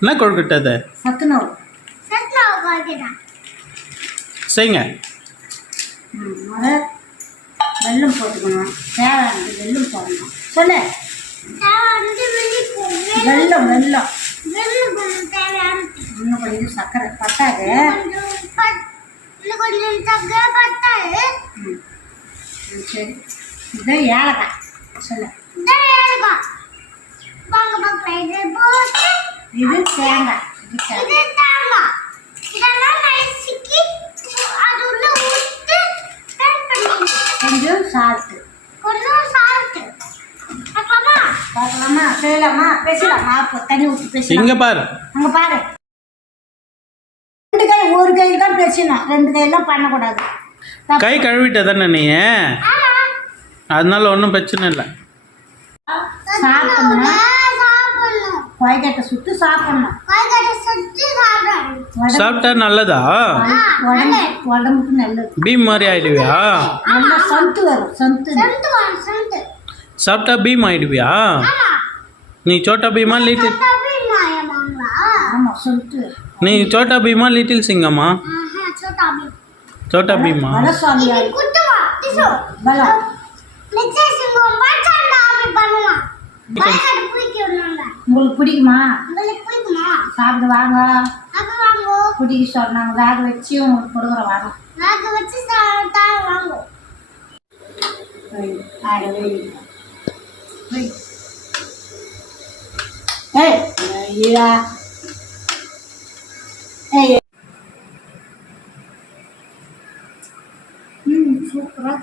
என்ன கொழுக்கட்டை அது சத்துணவு. சத்னாவை காய்கறி செய்யுங்க. முத வெல்லம் போட்டுக்கணும். தேவையானது வெல்லம் போடணும். சொல்லு. வெள்ளம் தேவையானது இன்னும் கொஞ்சம் சர்க்கரை பத்தாது. சரி. இது ஏலக்காய். சொல்லு. இதான் பார்க்கலாம் இது போட்டு இது தேங்காய். இது தேங்காய். இது தேங்காய். இதெல்லாம் நைசிக்கி அது உள்ள ஊற்றி பேன் பண்ணிடணும் கொஞ்சம் சால்ட்டு கொஞ்சம் சால்ட்டு பார்க்கலாமா? பார்க்கலாமா? செய்யலாமா? பேசலாமா? அப்போ தண்ணி ஊற்றி பேசலாம்? இங்கே பாரு. அங்கே பாரு. ரெண்டு கை ஒரு கையில் தான் பேசணும் ரெண்டு கையெல்லாம் பண்ணக்கூடாது. கை கழுவிட்ட தானே நீ? ஆமா. அதனால ஒன்றும் பிரச்சனை இல்லை. காய்கறி சுற்றி சாப்பிடணும். சாப்பிட்டா நல்லதா? உடம்பு உடம்புக்கு நல்லது. பீம் மாதிரி ஆயிடுவியா? நல்லா சந்து வரும் சந்து செந்து வாங்க செந்து சாப்பிட்டா பீம் ஆயிடுவியா? ஆமா. நீ சோட்டா பீமா லிட்டில் ஆமாம் சந்து நீ சோட்டா பீமா லிட்டில் சிங்கம்மா? சோட்டா பீமா. பலம் உங்களுக்கு பிடிக்குமா? உங்களுக்கு பிடிக்குமா? சாப்பிட வாங்க. பிடிக்க சொன்னாங்க வேக வச்சு உங்களுக்கு கொடுக்குறோம் வாங்க. வேக வச்சு சாப்பிட்டா வாங்கோ. ஏய் சூப்பராக